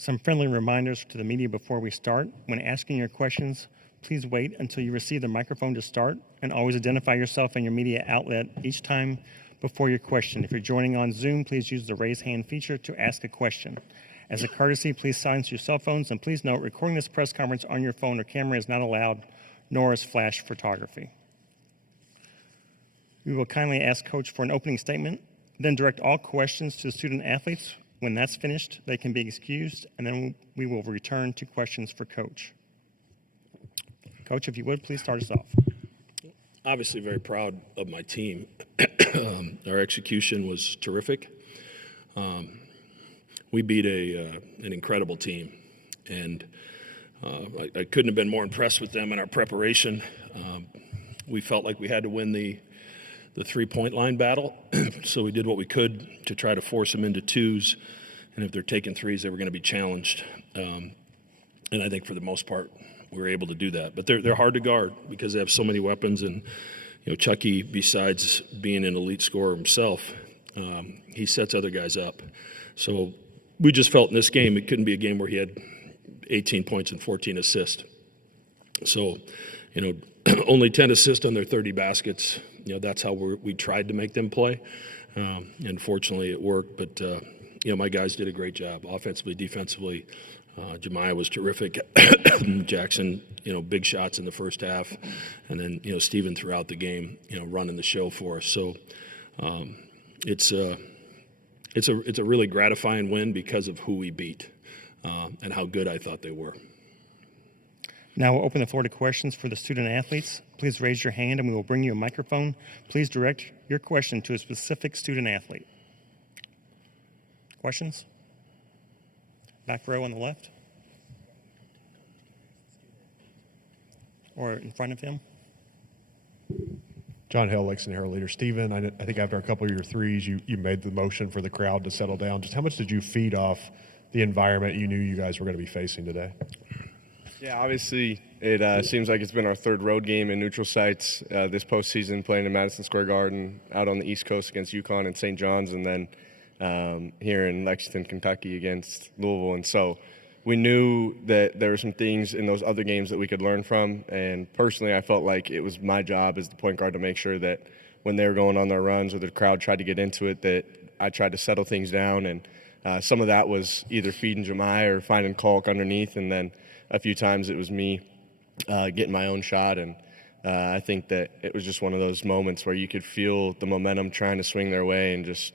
Some friendly reminders to the media before we start. When asking your questions, please wait until you receive the microphone to start, and always identify yourself and your media outlet each time before your question. If you're joining on Zoom, please use the raise hand feature to ask a question. As a courtesy, please silence your cell phones, and please note recording this press conference on your phone or camera is not allowed, nor is flash photography. We will kindly ask Coach for an opening statement, then direct all questions to the student athletes. When that's finished, they can be excused, and then we will return to questions for Coach. Coach, if you would, please start us off. Obviously very proud of my team. Our execution was terrific. We beat an incredible team, and I couldn't have been more impressed with them in our preparation. We felt like we had to win the three-point line battle, so we did what we could to try to force them into twos, and if they're taking threes, they were going to be challenged. And I think for the most part, we were able to do that. But they're hard to guard because they have so many weapons, and Chucky, besides being an elite scorer himself, he sets other guys up. So we just felt in this game it couldn't be a game where he had 18 points and 14 assists. So, only 10 assists on their 30 baskets. That's how we tried to make them play. And fortunately it worked. But, my guys did a great job offensively, defensively. Jemiah was terrific. Jackson, big shots in the first half. And then, Steven throughout the game, running the show for us. So it's a really gratifying win because of who we beat and how good I thought they were. Now we'll open the floor to questions for the student athletes. Please raise your hand and we will bring you a microphone. Please direct your question to a specific student athlete. Questions? Back row on the left? Or in front of him? John Hill, Lexington Herald leader. Steven, I think after a couple of your threes, you made the motion for the crowd to settle down. Just how much did you feed off the environment you knew you guys were going to be facing today? Yeah, obviously it seems like it's been our third road game in neutral sites this postseason, playing in Madison Square Garden, out on the East Coast against UConn and St. John's, and then here in Lexington, Kentucky against Louisville. And so we knew that there were some things in those other games that we could learn from. And personally, I felt like it was my job as the point guard to make sure that when they were going on their runs or the crowd tried to get into it, that I tried to settle things down. And some of that was either feeding Jemiah or finding Kalk underneath, and then a few times it was me getting my own shot. And I think that it was just one of those moments where you could feel the momentum trying to swing their way, and just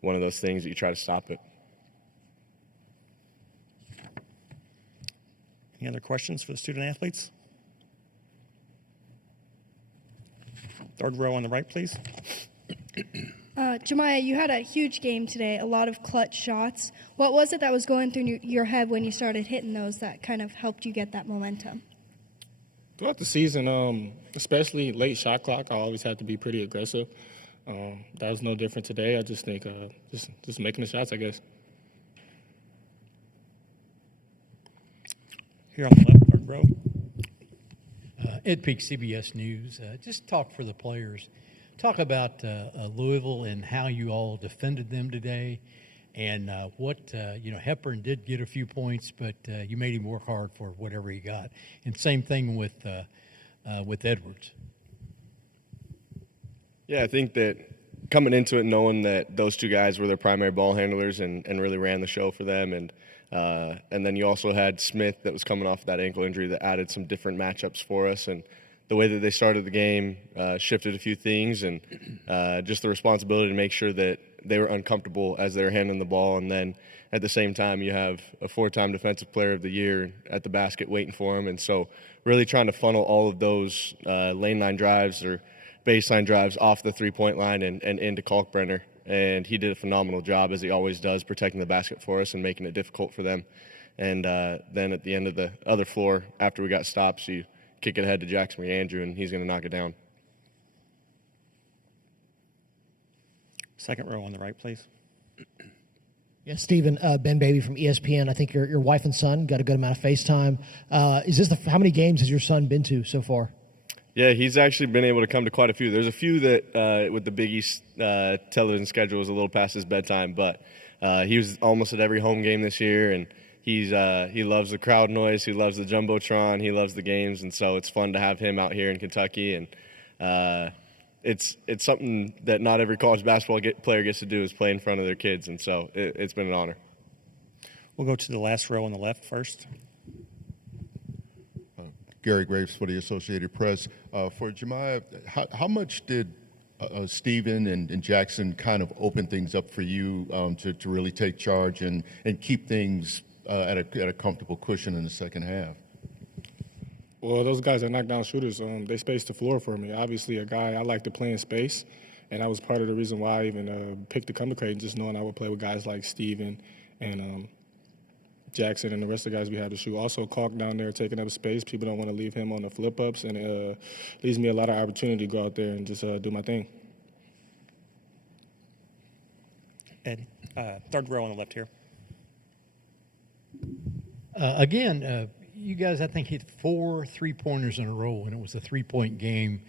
one of those things that you try to stop it. Any other questions for the student athletes? Third row on the right, please. Jemiah, you had a huge game today, a lot of clutch shots. What was it that was going through your head when you started hitting those that kind of helped you get that momentum? Throughout the season, especially late shot clock, I always had to be pretty aggressive. That was no different today. I just think just making the shots, I guess. Here on the left, third row. Ed Peak, CBS News. Just talk for the players. Talk about Louisville and how you all defended them today, and Hepburn did get a few points, but you made him work hard for whatever he got. And same thing with Edwards. Yeah, I think that coming into it knowing that those two guys were their primary ball handlers and really ran the show for them, and then you also had Smith that was coming off that ankle injury that added some different matchups for us, and the way that they started the game shifted a few things, and just the responsibility to make sure that they were uncomfortable as they were handling the ball. And then at the same time, you have a 4-time Defensive Player of the Year at the basket waiting for them. And so really trying to funnel all of those lane line drives or baseline drives off the three-point line and into Kalkbrenner. And he did a phenomenal job, as he always does, protecting the basket for us and making it difficult for them. And then at the end of the other floor, after we got stops, you kick it ahead to Jackson McAndrew, and he's going to knock it down. Second row on the right, please. Yeah, Steven, Ben Baby from ESPN. I think your wife and son got a good amount of FaceTime. Is this how many games has your son been to so far? Yeah, he's actually been able to come to quite a few. There's a few that with the Big East television schedule was a little past his bedtime, but he was almost at every home game this year, and he loves the crowd noise. He loves the Jumbotron. He loves the games. And so it's fun to have him out here in Kentucky. And it's something that not every college basketball player gets to do is play in front of their kids. And so it's been an honor. We'll go to the last row on the left first. Gary Graves for the Associated Press. For Jemiah, how much did Stephen and Jackson kind of open things up for you to really take charge and keep things at a comfortable cushion in the second half? Well, those guys are knockdown shooters. They spaced the floor for me. Obviously, a guy I like to play in space, and that was part of the reason why I even picked to come to Creighton, just knowing I would play with guys like Stephen and Jackson and the rest of the guys we had to shoot. Also, Clark down there taking up space. People don't want to leave him on the flip-ups, and it leaves me a lot of opportunity to go out there and just do my thing. Ed, third row on the left here. Again, you guys, I think, hit 4 3-pointers in a row, and it was a 3-point game.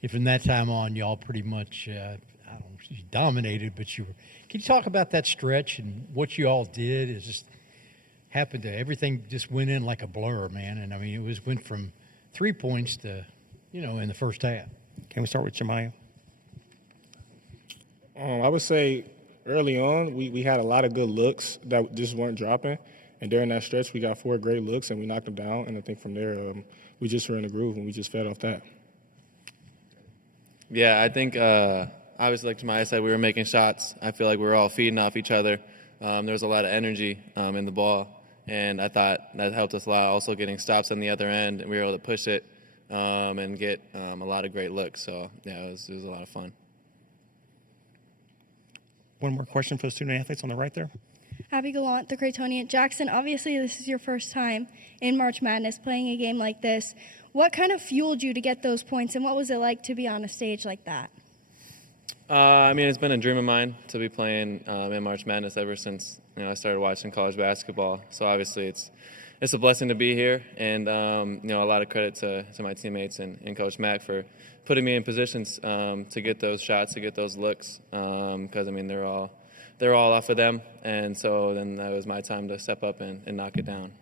And from that time on, y'all pretty much, I don't know, you dominated, but you were. Can you talk about that stretch and what you all did? It just happened to everything just went in like a blur, man. And I mean, went from 3 points to, in the first half. Can we start with Jemiah? I would say early on, we had a lot of good looks that just weren't dropping. And during that stretch, we got 4 great looks, and we knocked them down. And I think from there, we just were in a groove, and we just fed off that. Yeah, I think, obviously, like Jemiah said, we were making shots. I feel like we were all feeding off each other. There was a lot of energy in the ball, and I thought that helped us a lot. Also getting stops on the other end, and we were able to push it and get a lot of great looks. So, yeah, it was a lot of fun. One more question for the student athletes on the right there. Abby Gallant, the Creightonian. Jackson, obviously this is your first time in March Madness playing a game like this. What kind of fueled you to get those points, and what was it like to be on a stage like that? I mean, it's been a dream of mine to be playing in March Madness ever since I started watching college basketball. So obviously it's a blessing to be here, and a lot of credit to my teammates and Coach Mack for putting me in positions to get those shots, to get those looks, because I mean they're all off of them, and so then that was my time to step up and knock it down.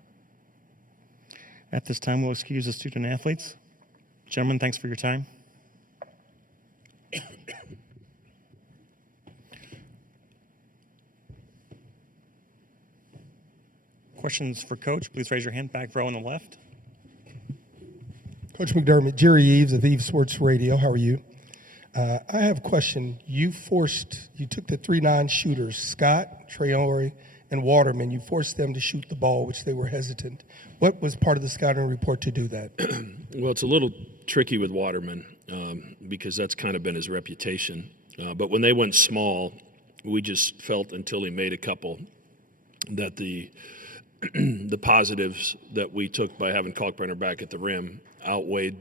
At this time, we'll excuse the student athletes. Gentlemen, thanks for your time. Questions for Coach? Please raise your hand. Back row on the left. Coach McDermott, Jerry Eves of Eves Sports Radio. How are you? I have a question. You took the 3-9 shooters, Scott, Traore, and Waterman. You forced them to shoot the ball, which they were hesitant. What was part of the scouting report to do that? Well, it's a little tricky with Waterman because that's kind of been his reputation. But when they went small, we just felt until he made a couple that the positives that we took by having Kalkbrenner back at the rim outweighed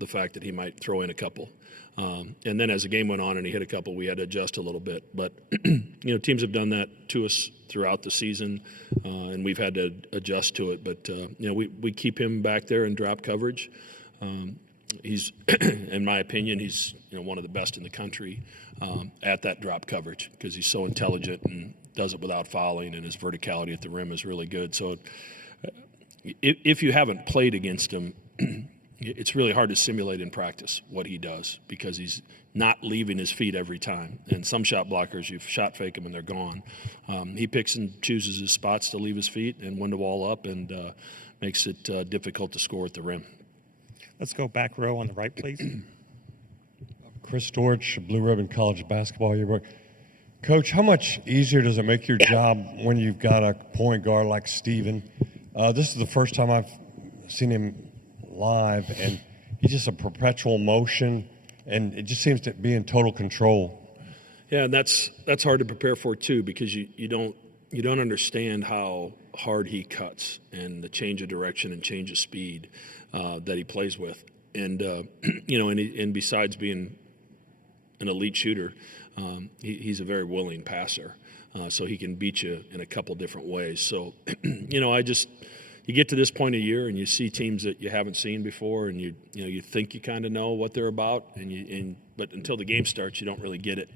the fact that he might throw in a couple. And then as the game went on and he hit a couple, we had to adjust a little bit. But, teams have done that to us throughout the season, and we've had to adjust to it. But, we keep him back there in drop coverage. He's, in my opinion, he's one of the best in the country at that drop coverage because he's so intelligent and does it without fouling, and his verticality at the rim is really good. So if you haven't played against him, it's really hard to simulate in practice what he does because he's not leaving his feet every time. And some shot blockers, you shot fake them and they're gone. He picks and chooses his spots to leave his feet and when to wall up and makes it difficult to score at the rim. Let's go back row on the right, please. Chris Storch, Blue Ribbon College Basketball Yearbook. Coach, how much easier does it make your job when you've got a point guard like Steven? This is the first time I've seen him live, and he's just a perpetual motion, and it just seems to be in total control. Yeah, and that's hard to prepare for too because you don't understand how hard he cuts and the change of direction and change of speed that he plays with, and and besides being an elite shooter, he's a very willing passer, so he can beat you in a couple different ways. So you get to this point of year and you see teams that you haven't seen before, and you think you kind of know what they're about, and but until the game starts, you don't really get it.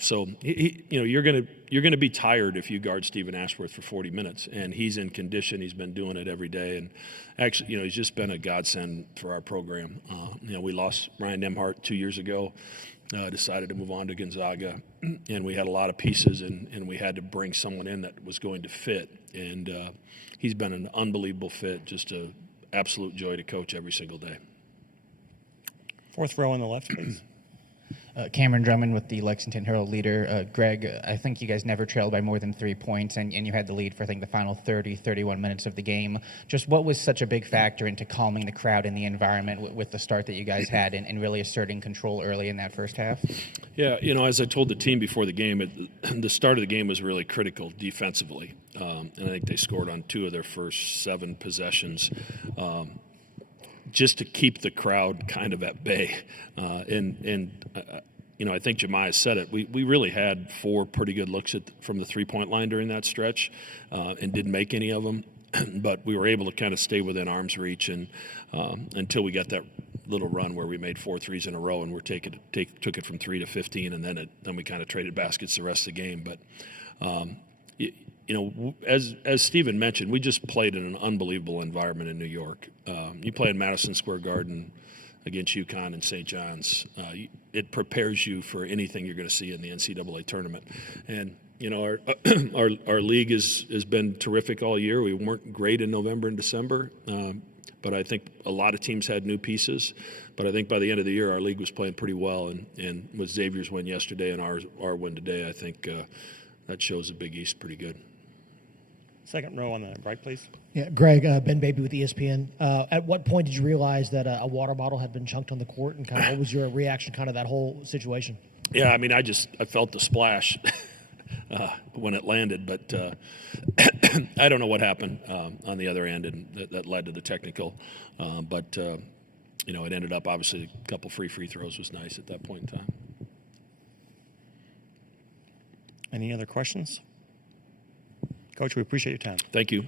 So you're gonna be tired if you guard Stephen Ashworth for 40 minutes, and he's in condition. He's been doing it every day, and actually, he's just been a godsend for our program. We lost Ryan Nemhart 2 years ago. Decided to move on to Gonzaga, and we had a lot of pieces, and we had to bring someone in that was going to fit. And he's been an unbelievable fit, just an absolute joy to coach every single day. Fourth row on the left, please. Cameron Drummond with the Lexington Herald Leader. Greg, I think you guys never trailed by more than 3 points, and you had the lead for, I think, the final 31 minutes of the game. Just what was such a big factor into calming the crowd in the environment with the start that you guys had and really asserting control early in that first half? Yeah, as I told the team before the game, the start of the game was really critical defensively. And I think they scored on 2 of their first 7 possessions. Just to keep the crowd kind of at bay. I think Jemiah said it. We really had 4 pretty good looks from the three-point line during that stretch and didn't make any of them. But we were able to kind of stay within arm's reach and until we got that little run where we made 4 threes in a row and took it from 3 to 15, and then we kind of traded baskets the rest of the game. But as Stephen mentioned, we just played in an unbelievable environment in New York. You play in Madison Square Garden against UConn and St. John's. It prepares you for anything you're going to see in the NCAA tournament. And our league has been terrific all year. We weren't great in November and December, but I think a lot of teams had new pieces. But I think by the end of the year, our league was playing pretty well. And with Xavier's win yesterday and our win today, I think that shows the Big East pretty good. Second row on the right, please. Yeah, Greg, Ben Baby with ESPN. At what point did you realize that a water bottle had been chunked on the court, and kind of what was your reaction, kind of that whole situation? Yeah, I felt the splash when it landed, but I don't know what happened on the other end, and that led to the technical. But it ended up obviously a couple free throws was nice at that point in time. Any other questions? Coach, we appreciate your time. Thank you.